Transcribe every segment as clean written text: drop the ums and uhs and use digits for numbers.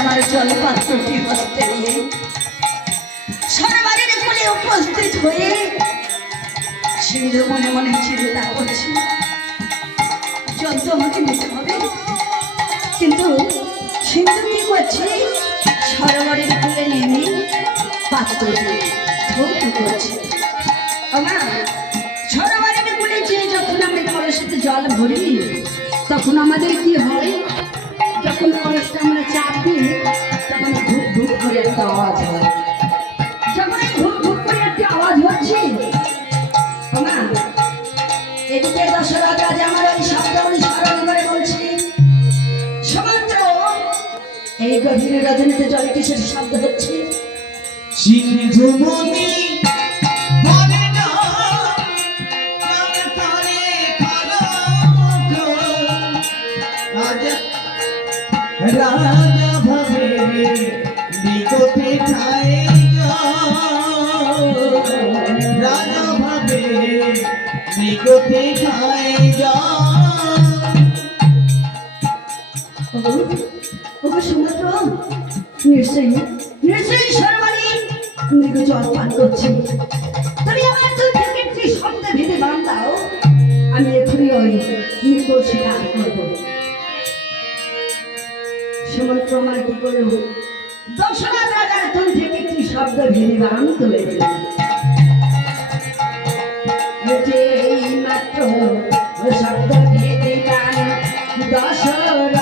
আমার জলপাত্রটি হস্তে নিয়ে সরবারের কোলে উপস্থিত হয়ে সিন্ধু মনে মনে চিন্তা করছি জল তো আমাকে নিতে হবে, কিন্তু সিন্ধু কি করছে সরোবরের কোলে নেমে পাত্রটি ধৌত করছে। আমার সরোবরের কোলে যেয়ে যখন আমি কলসিতে জল ভরি তখন আমাদের কি হয়, যখন কলসটা আমরা চাপ দিই তখন ধূপ ধূপ করে একটা আওয়াজ হয়। যখন এই ধূপ ধূপ করে একটা আওয়াজ হচ্ছে আমার এদিকে দশরথ রাজা আমার ওই শব্দ অনুসরণ করে বলছি সমুদ্র এই গভীর রজনীতে জলে কিসের শব্দ হচ্ছে? সিন্ধুমণি রাজা ভাবে বিগতে ঠায় রাজা ভাবে বিগতে ঠায় সমুদ্র নিশ্চয়ই নিশ্চয়ই সরবারি মৃগ জল পান করছে। তুমি আমার দুধ থেকে একটি শব্দ ভেবে বান দাও, আমি এখনই ওই মৃগ শিকার করবো। সমুদ্র আমার কি করলো, দশরথ রাজার দুধ থেকে একটি শব্দ ভেবে বান তুলে দিল। মাত্র শব্দ ভেবে বান দশরথ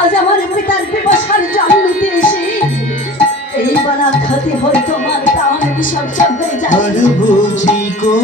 আজ আমার পিতার পিপাসার জল নিতে এসে এই বালা খাতে হয়তো আমার প্রাণ বিসর্জন হয়ে যায়। বুঝি গো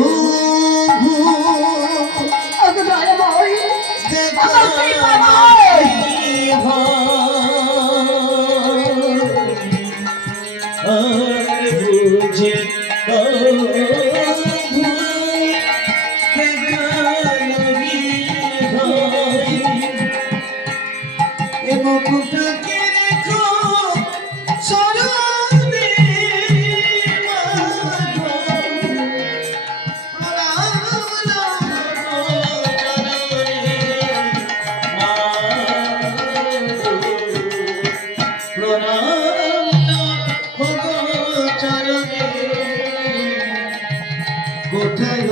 কোথায়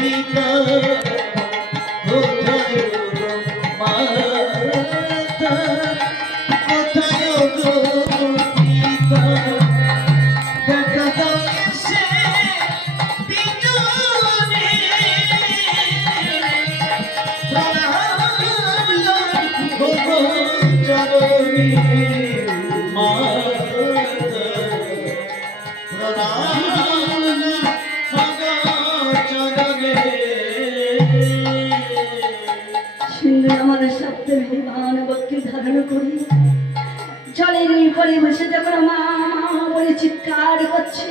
পিতা ধারণ করি জলের উপরে বসে যখন মা মা বলে চিৎকার করছে,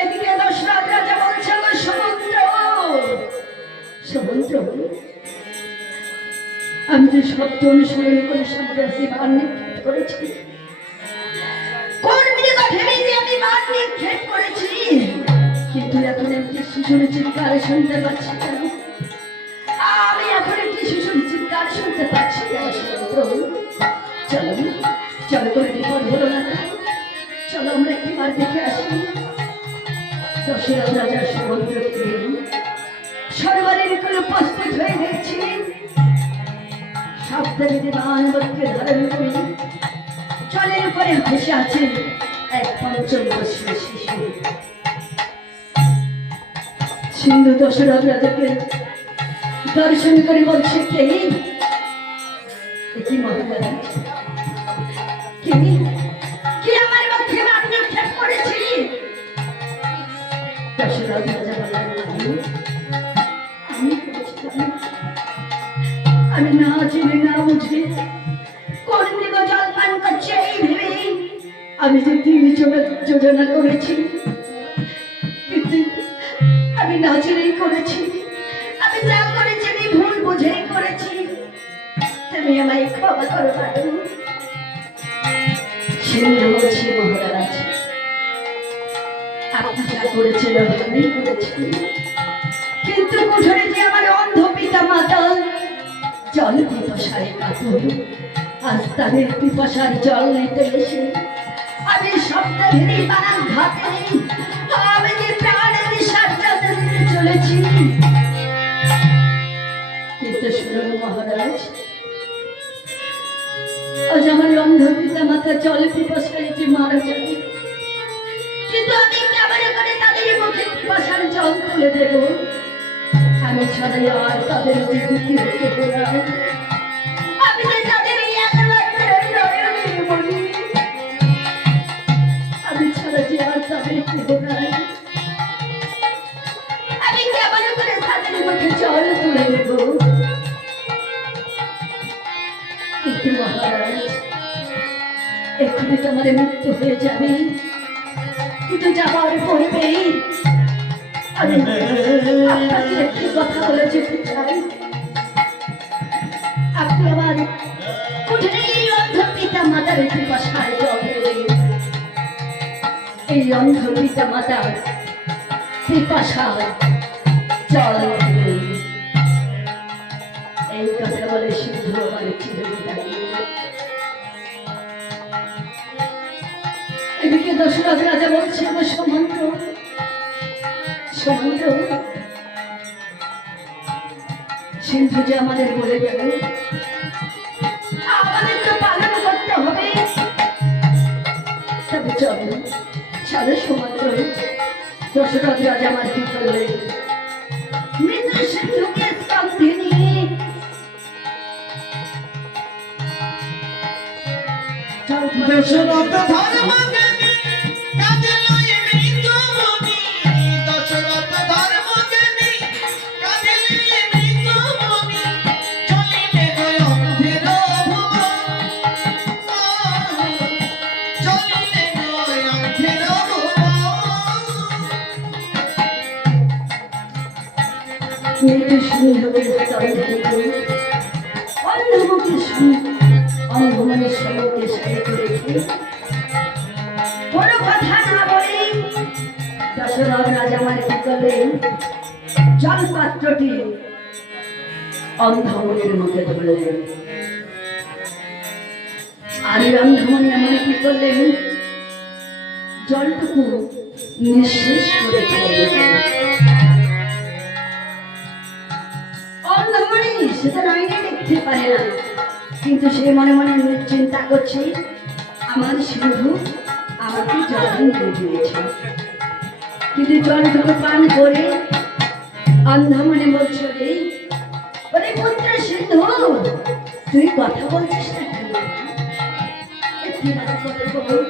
এদিকে দশরথ রাজা বলছে গো সমুদ্র সমুদ্র, আমি যে শব্দ অনুসরণ করে সামগ্রী বান নিক্ষেপ করেছি, কোন দিকে ভেবে যে আমি বান নিক্ষেপ করেছি, কিন্তু এখন একটি শিশুর চিৎকার শুনতে পাচ্ছি কেন? আমি এখন একটি শিশুর চিৎকার শুনতে পাচ্ছি না। সমুদ্র চলো চলো, করে বিপদ হলো না তো? চলো আমরা একটিবার দেখে আসি। দশরথ রাজা সমুদ্রকে সরোবরের কোনো প্রস্তুত হয়ে গেছি, সাবধানে বিমানবরকে ধারণ করি জলের উপরে ভেসে আছে এক ৫ বছরের শিশু। সিন্ধু দশরথ রাজাকে দর্শন করে বলছে, কে কি মহারাজ, কি আমার মধ্যে বান নিক্ষেপ করেছি? দশরথ রাজা বললেন, আমি না চিনি না বুঝি কোন দিকে জল পান করছে এই ভেবে আমি যে ৩ যোজনা করেছি, কিন্তু আমি না জেনেই করেছি, আমি যা করেছি আমি ভুল বুঝেই করেছি, তুমি আমায় ক্ষমা করো পারো। সিন্ধু বলছি, মহারাজ আপনি যা করেছেন ভালোই করেছেন, কিন্তু কুঠরে যে আমার অন্ধ পিতা মাতা জল পিপাসায় কাতর, আজ তাদের পিপাসার জল নিতে এসে আমি শব্দহীন বানান ঘাতে আমি যে প্রাণের সাজ্জাদ নিতে চলেছি। কিন্তু শুনুন মহারাজ, আজ আমার অন্ধ পিতা মাতা জল পিপাসায় যে মারা যাবে, কিন্তু আমি কেমন করে তাদের মুখে পিপাসার জল তুলে দেব? আমি ছাড়াই আর তাদের দ্বিতীয় কেউ নাই, আমি যে তাদের বলি, আমি ছাড়া যে আর তাদের কেউ নাই, আমি কেমন করে তাদের মুখে জল তুলে দেব? কিন্তু মহারাজ এক্ষুনি তোমার মৃত্যু হয়ে যাবে, কিন্তু যাবার পূর্বেই আমি আপনাকে একটি কথা বলে যেতে চাই। আপনি আমার কুঠুরে এই অন্ধ পিতা মাতার পিপাসায় জল দেবেন, এই অন্ধ পিতা মাতার পিপাসায় জল দেবেন। এই কথা বলে সিন্ধু আমার চিরবিদায়। এদিকে দশরথ রাজা বলছে, সমুদ্র সমুদ্র, সিন্ধু যে আমাদের বলে গেল, আমাদের তো পালন করতে হবে, তবে চলো চলো সমুদ্র। দশরথ রাজা আমার কি করলেন, মৃত সিন্ধুকে স্কন্ধে নিয়ে দশরথ ধর্মজ্ঞানী কাঁদে লয়ে মৃত্যুভূমি, দশরথ ধর্মজ্ঞানী কাঁদে লয়ে মৃত্যুভূমি, চলিলে গো অন্ধের ভুবন, চলিলে গো অন্ধের ভুবন। মৃত সিন্ধুকে স্কন্ধে নিয়ে অন্ধমুখী অন্ধমানের সঙ্গে সাহিত্য রেখে কোনো কথা না বলে দশরথ রাজা আমার কি করলেন, জলপাত্রটি অন্ধমণির মুখে ধরলেন, আর এই অন্ধমণি আমার কি করলেন, জলটুকু নিঃশেষ করে ফেললেন। অন্ধমণি সেটা নইলে দেখতে পারে না, কিন্তু সে মনে মনে চিন্তা করছে, আমার সিন্ধু আমাকে জল দিয়েছে, কিন্তু জলটুকু পান করে অন্ধ মনে বলছে, ওরে পুত্র সিন্ধু, তুই কথা বলছিস না কেন? একটিবার কথা বল,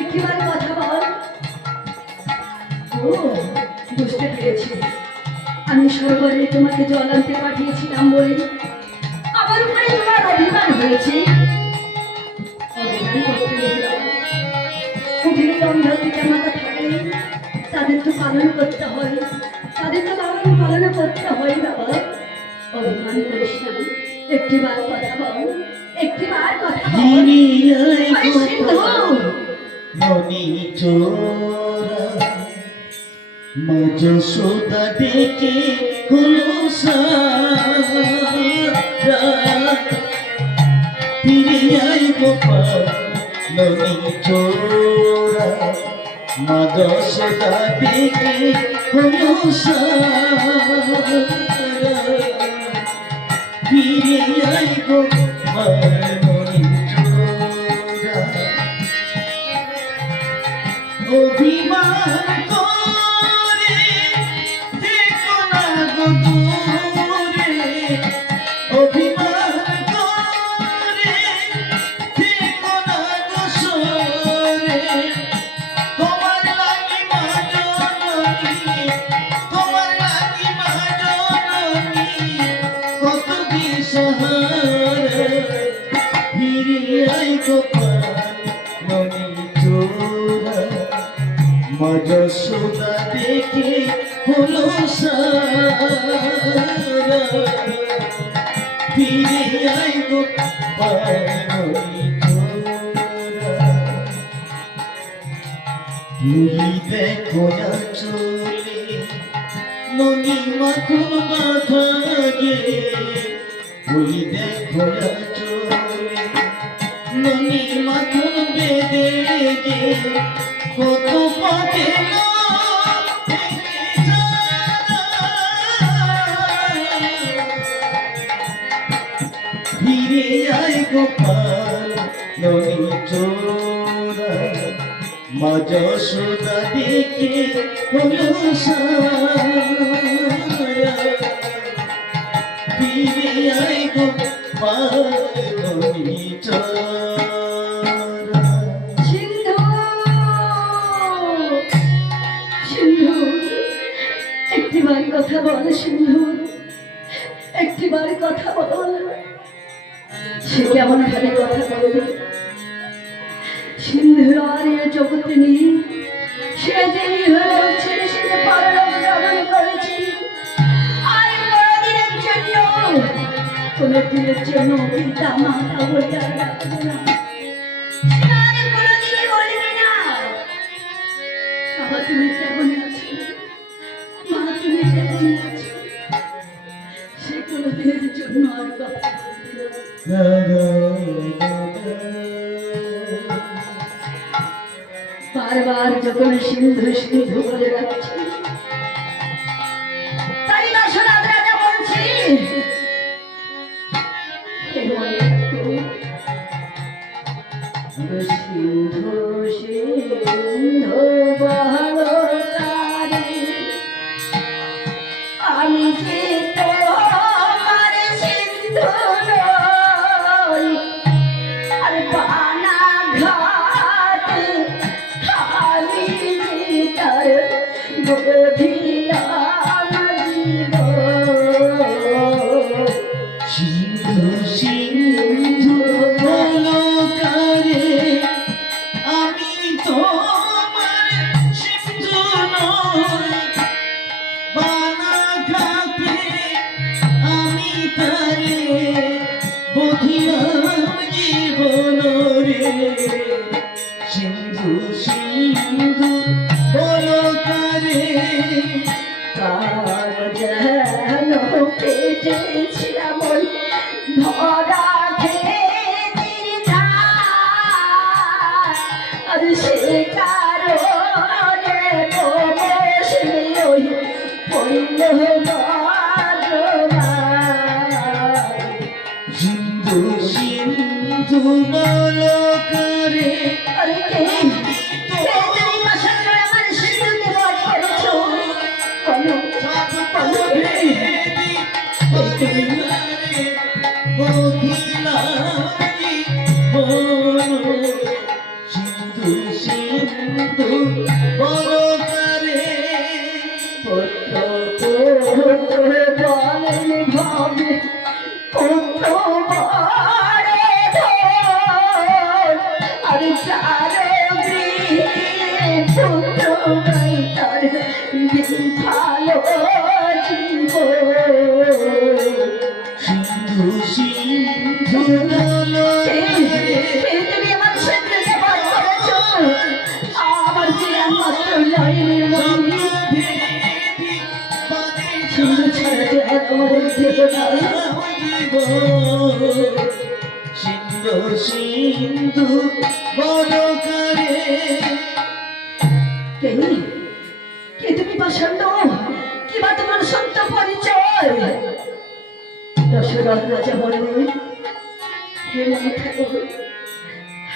একটিবার কথা বল। ও বুঝতে পেরেছি, আমি সরোবরে তোমাকে জল আনতে পাঠিয়েছিলাম বলে আমার উপরে হয়েছে কুটিরে অন্ধ পিতা মাতা থাকলে তাদের তো পালন করতে হয়, তাদের তো লালন পালন করতে হয় বাবা। অভিমান করিস না, একটিবার কথা বল, একটিবার কথা বল। আরে সিন্ধু, মনি চোরা মজ সোদা ডেকে হলো সারা ফিরে আই গোপাল ননি চোরা মজ সোদা ডেকে হলো সারা ফিরে আই গোপাল ননি চোরা অভিমান করে দেখো না গো দূরে অভিমান করে দেখো না গো সরে তোমার লাগি মা জননী তোমার লাগি মা জননী কত দিশাহারা ফিরে আই গোপাল মনি চোরা মজ সুদা দেখে হলো সারা ফিরে আই গোপাল মনি চোরা তুই দেখো না চলে ননি মাখন মাথা গে তুই দেখো না চলে ননি মাখন বেদে গে কত পথে ফিরে আয় গোপাল ননি চোরা মা যশোদা দেখে হলো সারা ফিরে আয় গোপাল ননি চোরা সিন্ধু, সিন্ধু, একটিবার কথা বল সিন্ধু, একটিবার কথা বল। সে কেমন ভাবে কথা বলবে? সিন্ধুর আর এ জগতে নেই, সে যে হলো ছেড়ে ছেড়ে পরলোক গমন করেছে। আর কোনদিনের জন্য, কোনদিনের জন্য পিতা মাতা বলে আর ডাকবে না। সে আর কোনদিনই বলবে না, বাবা তুমি কেমন আছো, মা তুমি কেমন আছো। সে কোনদিনের জন্য আর কথা বলবে না। বারবার যখন সিন্ধু সিন্ধু বলে যাচ্ছে, তাই দশরথ রাজা বলছে, হে মনে রাখো, সিন্ধু সিন্ধু বহরকারে আমি যে তোমার সিন্ধু নই, আর বানা ঘাটে আমি যে তার গভীরাম জীবন। সিন্ধু সিন্ধু বলো কারে আমি তোমার সিন্ধু নই বানা ঘাটে আমি তারে বধিলাম জীবন রে সিন্ধু সিন্ধু বলো কারে কার যেন পেটেছিলাম ওই ধরা খেতির ধার, আর সে কারণে বসে ওই পড়ল নরমায়। সিন্ধু সিন্ধু বলো কারে আরে কে তুমি পাশা করে আমার সিন্ধুকে বধ করেছো? বলো, বলো কে? সিন্ধু সিন্ধু বলো কারে পুত্র পুত্র বলেন ভাবে পুত্র বড় ভালো জীব সিন্ধু সিন্ধু বলকারে তুমি আমার শত্রুকে বধ করেছো আমার যে একমাত্র লাইনের মধ্যে সিন্ধু ছাড়া যে আর আমাদের দেব না সিন্ধু সিন্ধু বলকারে কে কে তুমি পাষণ্ড কিবা তোমার সত্য পরিচয় দশরথ রাজা বললেন হে মনে ঠাকুর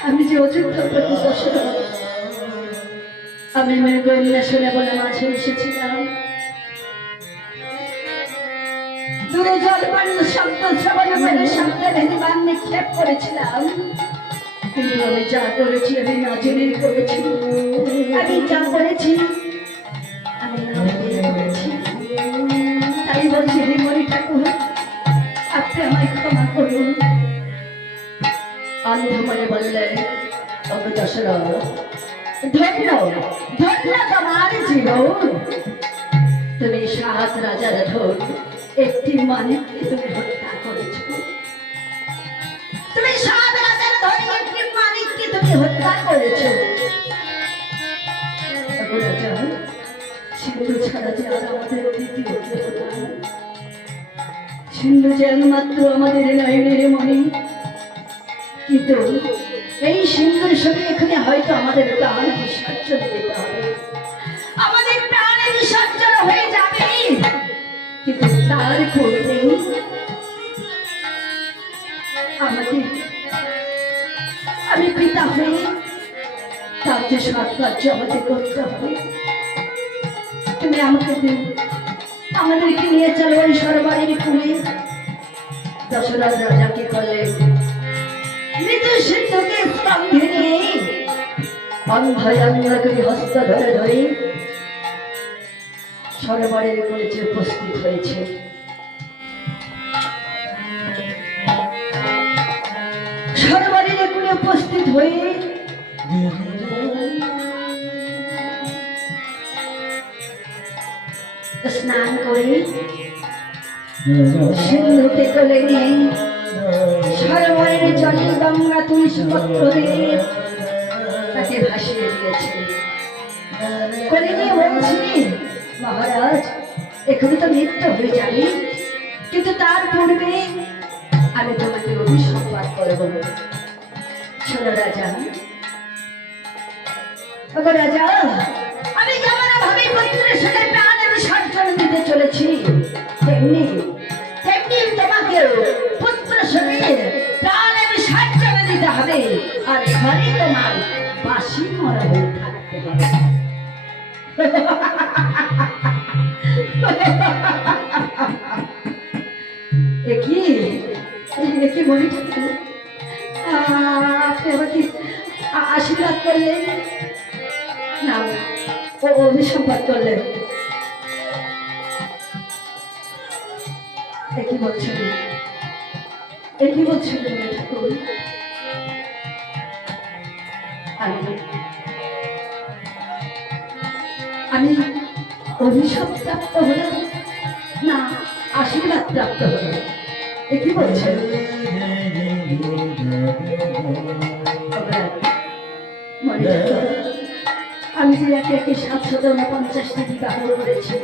আমি যে অযোধ্যাপতি দশরথ আমি মৃগন্যাসনে বলে মাঝে এসেছিলাম দূরে জলপান্ন শব্দ শ্রবণ করে সামনে ভেঙে বান নিক্ষেপ করেছিলাম কিন্তু আমি যা করেছি আমি নজরে করেছি আমি যা করেছি আমি নজরে করেছি তাই বলছি হে মনি ঠাকুর আপনি আমায় ক্ষমা করুন অন্ধমনে বললেন তবে দশরথ ধন্য ধন্য তোমার জীবন তুমি 7 রাজার ধন একটি মানিককে তুমি হত্যা করেছ তুমি 7 রাজার ধন একটি মানিককে তুমি হত্যা করেছ রাজা সিন্ধু ছাড়া যে আর আমাদের দ্বিতীয় কেউ নাই সিন্ধু যে একমাত্র আমাদের নয়নের মনি কিন্তু এই সিন্ধুর সঙ্গে এখানে হয়তো আমাদের প্রাণ বিসর্জন দিতে হবে আমাদের প্রাণে বিসর্জন হয়ে যাবে কিন্তু তার পূর্বে আমাকে আমি পিতা হয়ে তার যে সৎ কার্য আমাকে করতে হবে তুমি আমাকে দিন আমাদেরকে নিয়ে চলো ওই সরোবরের কূলে দশরথ রাজাকে করলেন মৃত সিন্ধুকে স্তম্ভে নিয়ে অন্ধয়াঙ্গা করে হস্ত ধরে ধরে সরোবরের কূলে উপস্থিত হয়েছে সরোবরের কূলে উপস্থিত হয়ে স্নান করে সিন্ধুকে কোলে নিয়ে সরোবরের জলে গঙ্গা তুলসী পত্র দিয়ে তাকে ভাসিয়ে দিয়েছে কোলে নিয়ে বলছি মহারাজ এখানে তো মৃত্যু হয়ে যাবে কিন্তু তার পূর্বে আমি তোমাকে অভিশাপ করব শোনো রাজা রাজা আমি যেমন ভাবে পুত্রের সাথে প্রাণ বিসর্জন দিতে চলেছি তেমনি তেমনি তোমাকে পুত্র সঙ্গে প্রাণ বিসর্জন দিতে হবে আর ঘরে তোমার বাসি মরা হয়ে থাকতে হবে কি মনে ঠাকুর আপনি আমাকে আশীর্বাদ করলেন না ও অভিসম্পাদ করলেন একই বলছেন মনে ঠাকুর আমি অভিশাপ প্রাপ্ত হলাম না আশীর্বাদ প্রাপ্ত হলাম একই বলছেন আমি যে একে একে 749টি বিবাহ করেছি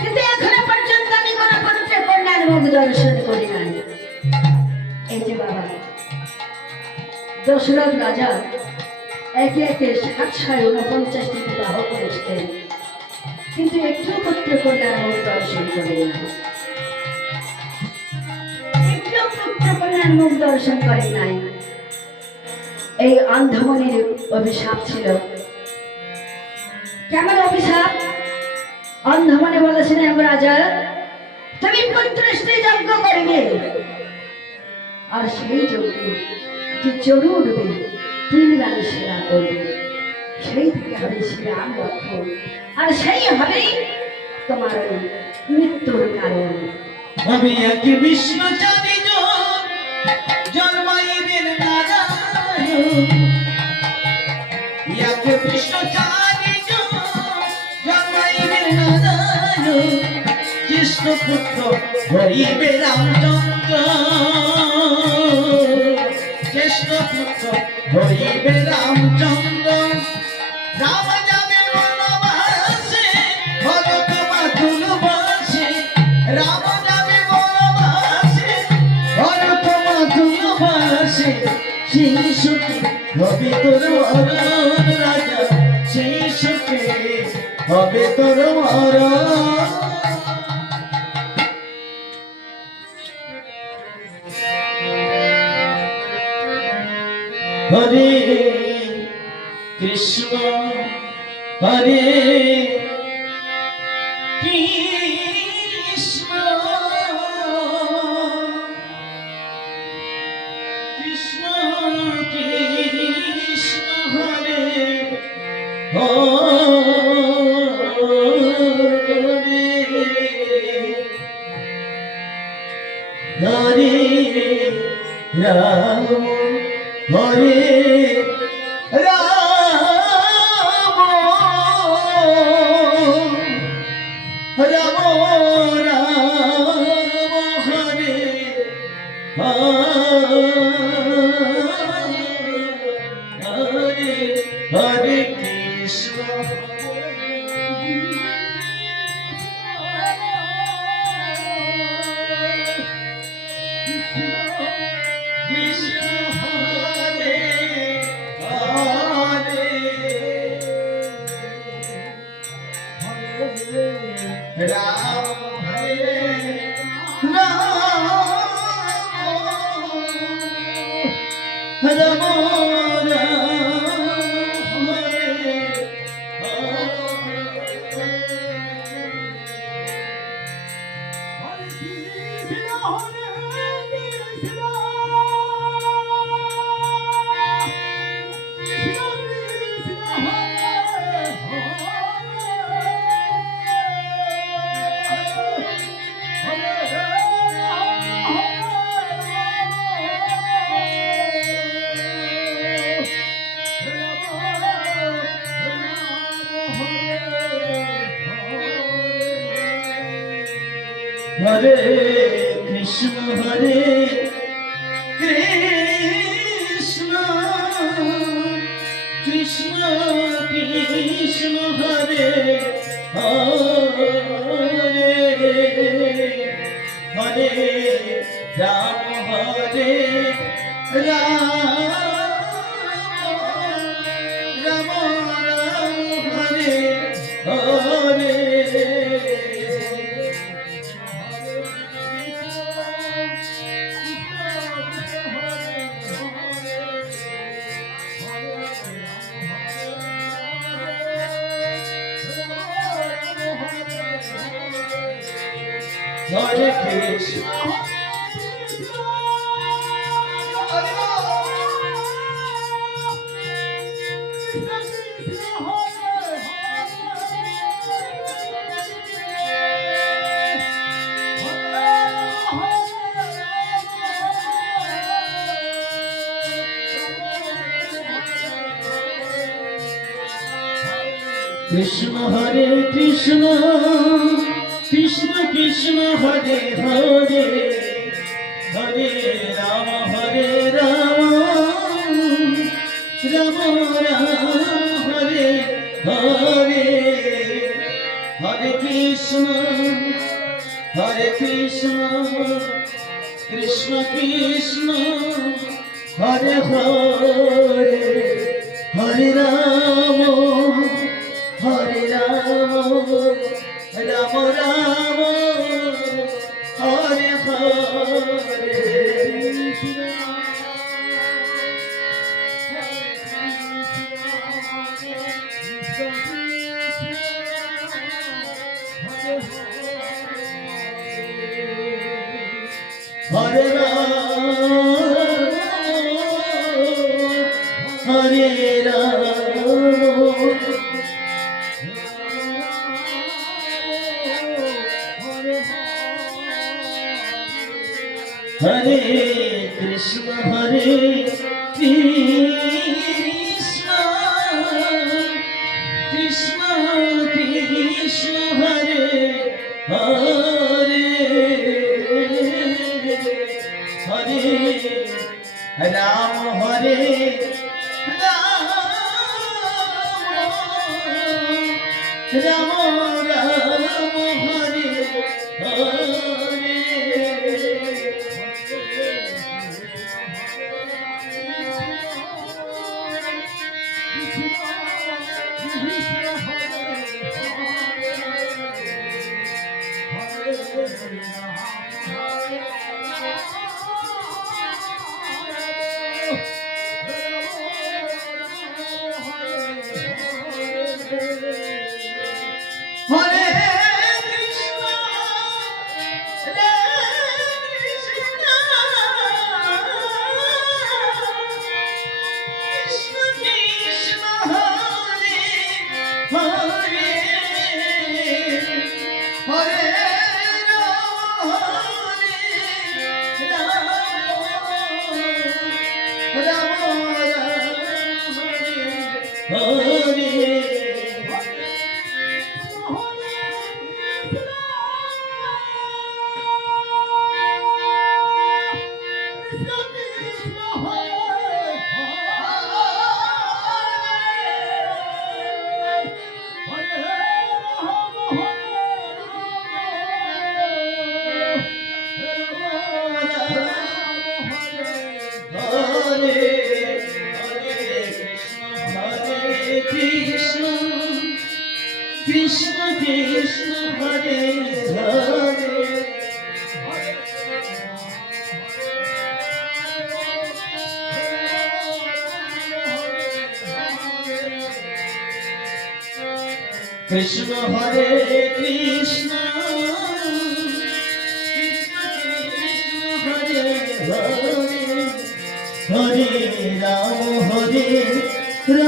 কিন্তু এখনো পর্যন্ত আমি কোনো পুত্র কন্যার মুখ দর্শন করি নাই এই যে বাবা দশরথ রাজা একে একে 749টি বিবাহ করেছিলেন কিন্তু একটু পুত্র কন্যার মুখ দর্শন করি না একটু পুত্র কন্যার মুখ দর্শন করি নাই এই অন্ধমনির অভিশাপ ছিল কেমন অভিশাপ অন্ধমনে বলেছিলেন রাজা তুমি পুত্র স্ত্রী যজ্ঞ করবে আর সেই যজ্ঞে যে চরু উঠবে 3 রানী সেবা করবে সেই থেকে হবে শ্রীরাম লক্ষ্মণ আর সেই হবে তোমার মৃত্যুর কারণ আমি এক বিষ্ণু চাঁদি জন্মাইবেন নারায়ণ এক বিষ্ণু চাঁদি জন্মাইবেন পুত্র হইবে রামচন্দ্র, জ্যেষ্ঠ পুত্র হইবে রামচন্দ্র। রাম যাবে বনবাসে, ভরত মাতুল বাসে। রাম যাবে বনবাসে, ভরত মাতুল বাসে। সেই সুখে হবে তোর মরণ রাজা, সেই সুখে হবে তোর মরণ। হরে কৃষ্ণ হরে কৃষ্ণ, কৃষ্ণ কৃষ্ণ হরে হরে, হরে রাম হরে রাম, রাম রাম হরে হরে, হরে কৃষ্ণ কৃষ্ণ হরে হরে, রাম হরে রাম, রাম রাম হরে হরে কৃষ্ণ হরে কৃষ্ণ, কৃষ্ণ কৃষ্ণ হরে হরে, হরে রাম হরে রাম, রাম রাম হরে হরে, হরে কৃষ্ণ কৃষ্ণ হরে কৃষ্ণ, কৃষ্ণ কৃষ্ণ হরে হরে, হরে রাম রাম রাম হরে হরে, হরে কৃষ্ণ কৃষ্ণ কৃষ্ণ হরে হরে, হরে রাম রাম রাম হরে হরে, হরে রাম হরে রাম, হরে কৃষ্ণ কৃষ্ণ, কৃষ্ণ কৃষ্ণ হরে হরে, রাম হরে রাম রাম রাম হরে হরে হরে কৃষ্ণ রে কৃষ্ণ কৃষ্ণ কৃষ্ণ হরে হরে হরে রাম রাম হরে হরে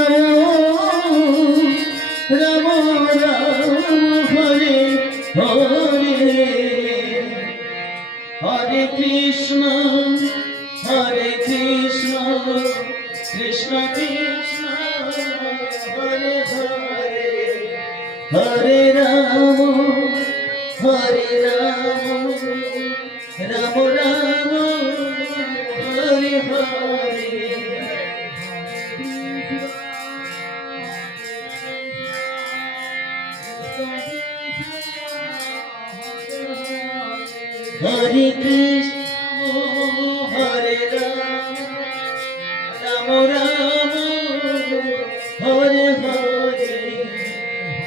কৃষ্ণ কৃষ্ণ কৃষ্ণ হরে হরে কৃষ্ণ হরে কৃষ্ণ কৃষ্ণ কৃষ্ণ হরে হরে হরে রাম রাম রাম হরে হরে হরে কৃষ্ণ কৃষ্ণ কৃষ্ণ হরে হরে হরে রাম রাম রাম হরে হরে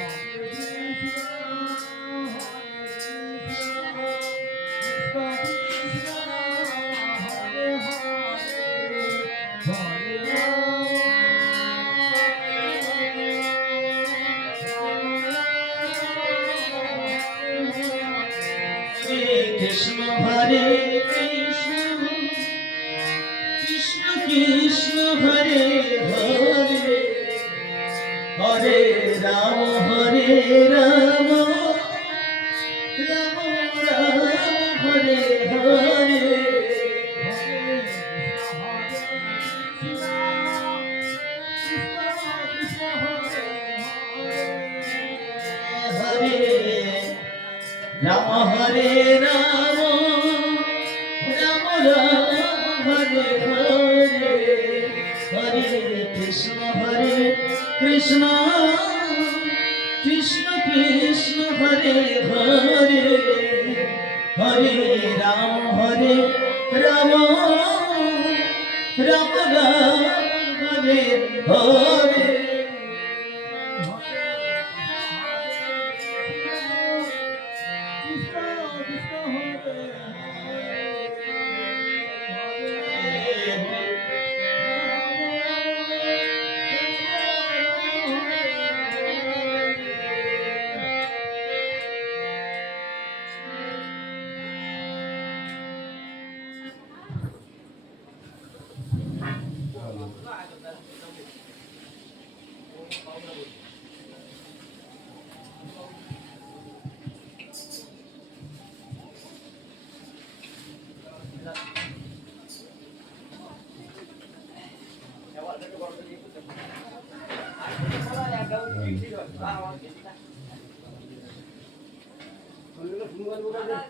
হরে কৃষ্ণ হরে রাম রাম হরে হরে কৃষ্ণ হরে কৃষ্ণ কৃষ্ণ কৃষ্ণ হরে হরে হরে রাম রাম রাম হরে হরে হরে রাম হরে রাম রাম রাম হরে হরে হরে কৃষ্ণ কৃষ্ণ কৃষ্ণ কৃষ্ণ হরে হরে হরে রাম রাম রাম হরে হরে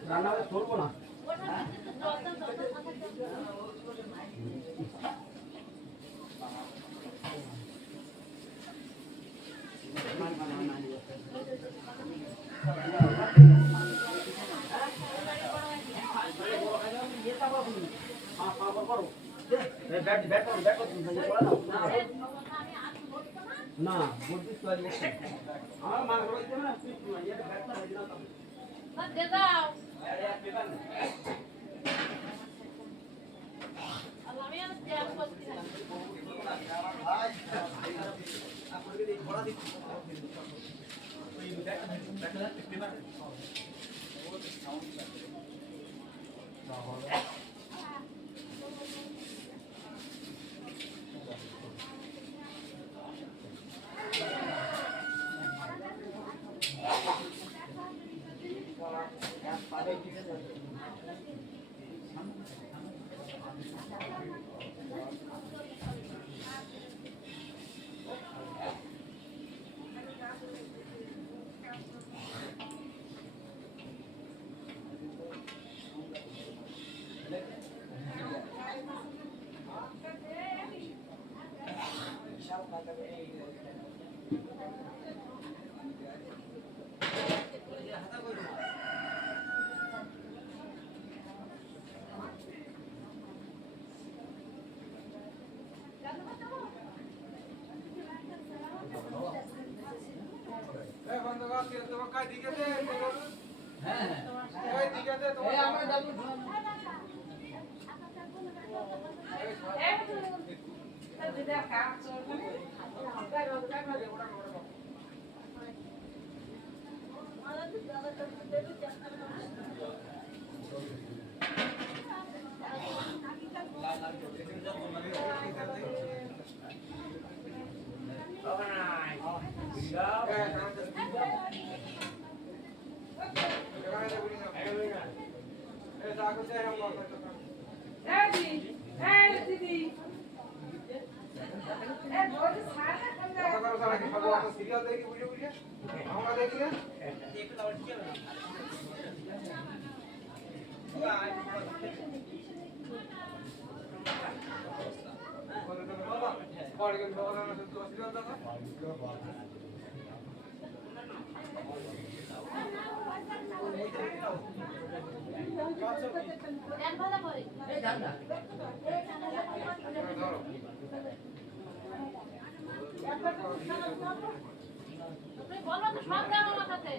রান্না করবো না না বলছিস তো আমার মা রইছে না তুই এটা ব্যাটটা হয়ে না না দে দাও আমি আর ট্যাপ করছি না এক ভালো করে এই দাও না তুমি বলো তো সব দাও আমার কাছে